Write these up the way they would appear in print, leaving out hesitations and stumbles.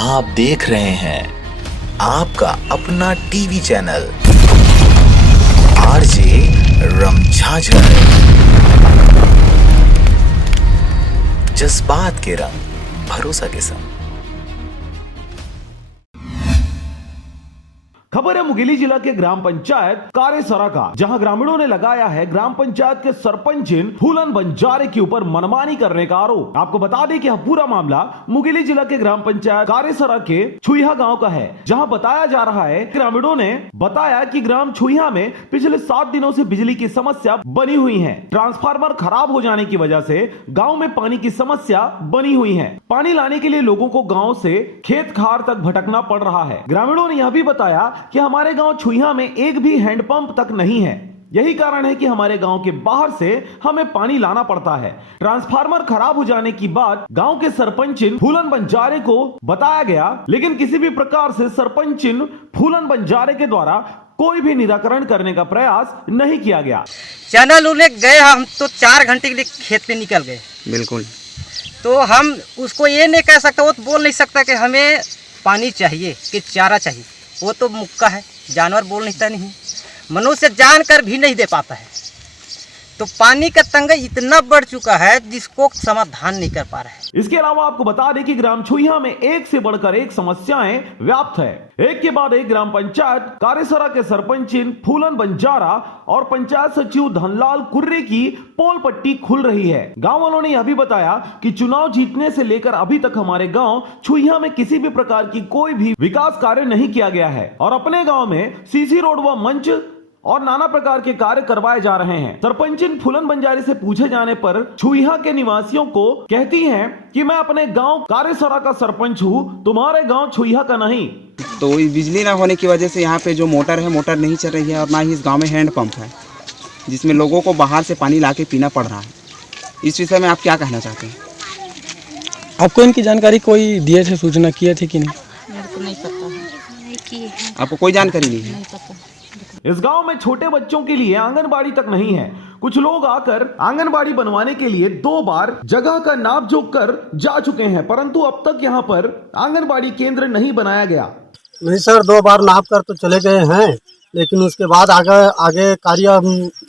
आप देख रहे हैं आपका अपना टीवी चैनल आरजे रमझाझर, जज्बात के रंग भरोसा के संग। खबर है मुंगेली जिला के ग्राम पंचायत कारेसरा का, जहां ग्रामीणों ने लगाया है ग्राम पंचायत के सरपंच फूलन बंजारे के ऊपर मनमानी करने का आरोप। आपको बता दें कि यह पूरा मामला मुंगेली जिला के ग्राम पंचायत कारेसरा के छुईहा गांव का है, जहां बताया जा रहा है ग्रामीणों ने बताया कि ग्राम छुईहा में पिछले 7 दिनों से बिजली की समस्या बनी हुई है। ट्रांसफार्मर खराब हो जाने की वजह से गाँव में पानी की समस्या बनी हुई है। पानी लाने के लिए लोगों को गाँव से खेत खार तक भटकना पड़ रहा है। ग्रामीणों ने यह भी बताया कि हमारे गांव छुईहा में एक भी हैंडपंप तक नहीं है। यही कारण है कि हमारे गांव के बाहर से हमें पानी लाना पड़ता है। ट्रांसफार्मर खराब हो जाने की बात गांव के सरपंच फूलन बंजारे को बताया गया, लेकिन किसी भी प्रकार से सरपंच फूलन बंजारे के द्वारा कोई भी निराकरण करने का प्रयास नहीं किया गया। चैनल उन्हें गए, हम तो 4 घंटे के लिए खेत पे निकल गए। बिल्कुल, तो हम उसको ये नहीं कह सकते, वो तो बोल नहीं सकता कि हमें पानी चाहिए कि चारा चाहिए। वो तो मुक्का है, जानवर बोल नहीं, मनुष्य जानकर भी नहीं दे पाता है। तो पानी का तंगी इतना बढ़ चुका है जिसको समाधान नहीं कर पा रहा है। इसके अलावा आपको बता दें कि ग्राम छुईहा में एक से बढ़कर एक समस्याएं व्याप्त है। एक के बाद एक ग्राम पंचायत कारेसरा के सरपंच फूलन बंजारा और पंचायत सचिव धनलाल कुर्रे की पोल पट्टी खुल रही है। गांव वालों ने यह भी बताया कि चुनाव जीतने से लेकर अभी तक हमारे गांव छुईहा में किसी भी प्रकार की कोई भी विकास कार्य नहीं किया गया है और अपने गांव में सीसी रोड व मंच और नाना प्रकार के कार्य करवाए जा रहे हैं। सरपंच फूलन बंजारी से पूछे जाने पर छुईहा के निवासियों को कहती हैं कि मैं अपने गांव कारेसरा का सरपंच हूं, तुम्हारे गांव छुईहा का नहीं। तो बिजली ना होने की वजह से यहाँ पे जो मोटर है, मोटर नहीं चल रही है और ना ही इस गांव में हैंड पंप है, जिसमें लोगों को बाहर से पानी ला के पीना पड़ रहा है। इस विषय में आप क्या कहना चाहते हैं? आपको इनकी जानकारी कोई दिए थे, सूचना किए थे कि नहीं? मेरे को नहीं पता है, नहीं की है। आपको कोई जानकारी नहीं है? नहीं पता। इस गांव में छोटे बच्चों के लिए आंगनबाड़ी तक नहीं है। कुछ लोग आकर आंगनबाड़ी बनवाने के लिए 2 बार जगह का नाप जोख कर जा चुके हैं, परंतु अब तक यहां पर आंगनबाड़ी केंद्र नहीं बनाया गया। नहीं सर, 2 बार नाप कर तो चले गए हैं, लेकिन उसके बाद आगे कार्य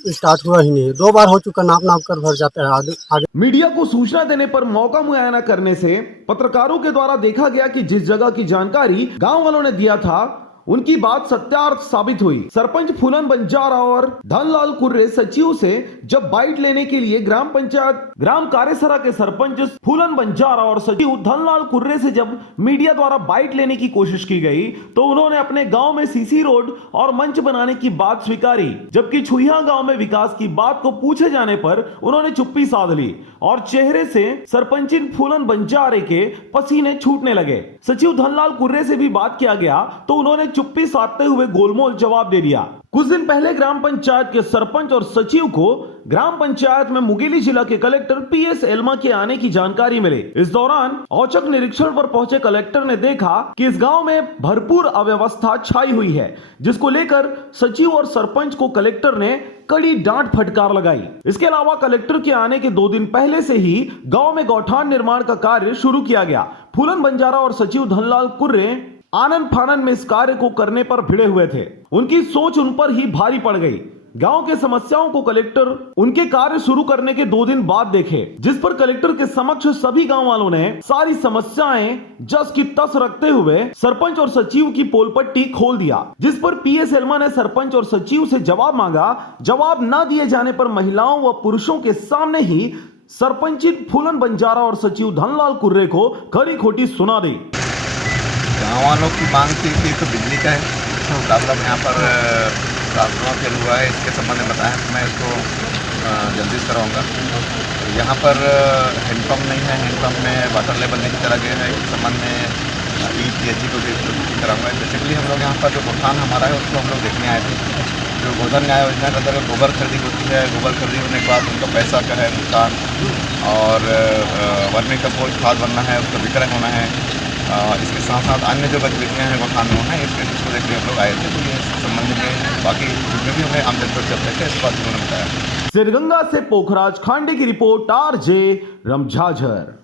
स्टार्ट हुआ ही नहीं। 2 बार हो चुका, नाप कर भर जाता है आगे। मीडिया को सूचना देने पर मौका मुआयना करने से पत्रकारों के द्वारा देखा गया कि जिस जगह की जानकारी गांव वालों ने दिया था उनकी बात सत्यार्थ साबित हुई। सरपंच फूलन बंजारा और धनलाल कुर्रे सचिव से जब बाइट लेने के लिए ग्राम पंचायत ग्राम कारेसरा के सरपंच फूलन बंजारा और सचिव धनलाल कुर्रे से जब मीडिया द्वारा बाइट लेने की कोशिश की गई तो उन्होंने अपने गांव में सीसी रोड और मंच बनाने की बात स्वीकारी, जबकि छुईहा गांव में विकास की बात को पूछे जाने पर उन्होंने चुप्पी साध ली और चेहरे से सरपंच फूलन बंजारे के पसीने छूटने लगे। सचिव धनलाल कुर्रे से भी बात किया गया तो उन्होंने चुप्पी साधते हुए गोलमोल जवाब दे दिया। कुछ दिन पहले ग्राम पंचायत के सरपंच और सचिव को ग्राम पंचायत में मुंगेली जिला के कलेक्टर पीएस एल्मा के आने की जानकारी मिली। इस दौरान औचक निरीक्षण पर पहुंचे कलेक्टर ने देखा कि इस गांव में भरपूर अव्यवस्था छाई हुई है, जिसको लेकर सचिव और सरपंच को कलेक्टर ने कड़ी डांट फटकार लगाई। इसके अलावा कलेक्टर के आने के 2 दिन पहले से ही गांव में गौठान निर्माण का कार्य शुरू किया गया। फूलन बंजारा और सचिव धनलाल कुर्रे आनन फानन में इस कार्य को करने पर भिड़े हुए थे। उनकी सोच उन पर ही भारी पड़ गई। गांव के समस्याओं को कलेक्टर उनके कार्य शुरू करने के 2 दिन बाद देखे, जिस पर कलेक्टर के समक्ष सभी गांव वालों ने सारी समस्याएं जस की तस रखते हुए सरपंच और सचिव की पोल पट्टी खोल दिया, जिस पर पीएस एल्मा ने सरपंच और सचिव से जवाब मांगा। जवाब न दिए जाने पर महिलाओं व पुरुषों के सामने ही सरपंच फूलन बंजारा और सचिव धनलाल कुर्रे को खरी खोटी सुना दी। गाँव वालों की मांग थी कि तो बिजली का है, मुकाबला यहाँ पर ट्रांसफार्मर फेल हुआ है, इसके संबंध में बताया कि मैं इसको जल्दी से कराऊँगा। यहाँ पर हैंडपम्प नहीं है, हैंडपम्प में वाटर लेवल नहीं चला गया है, इस संबंध में EPHG को भी कराऊँगा। बेसिकली हम लोग यहाँ पर जो गौठान हमारा है उसको हम लोग देखने आए थे। जो गोधन न्याय योजना के अंतर्गत गोबर खरीदी होती है, गोबर खरीदी होने के बाद उनका पैसा का है नुकसान और वर्मी कंपोस्ट खाद बनना है, उसका विक्रय होना है। इसके साथ साथ अन्य जो गतिविधियाँ हैं गौठान में होना है, इसको देखने हम लोग आए थे। तो ये संबंध में बाकी जितने भी हमें आमजन पर चलते थे इस बात उन्होंने बताया। सिरगंगा से पोखराज खांडे की रिपोर्ट, आरजे रमझाझर।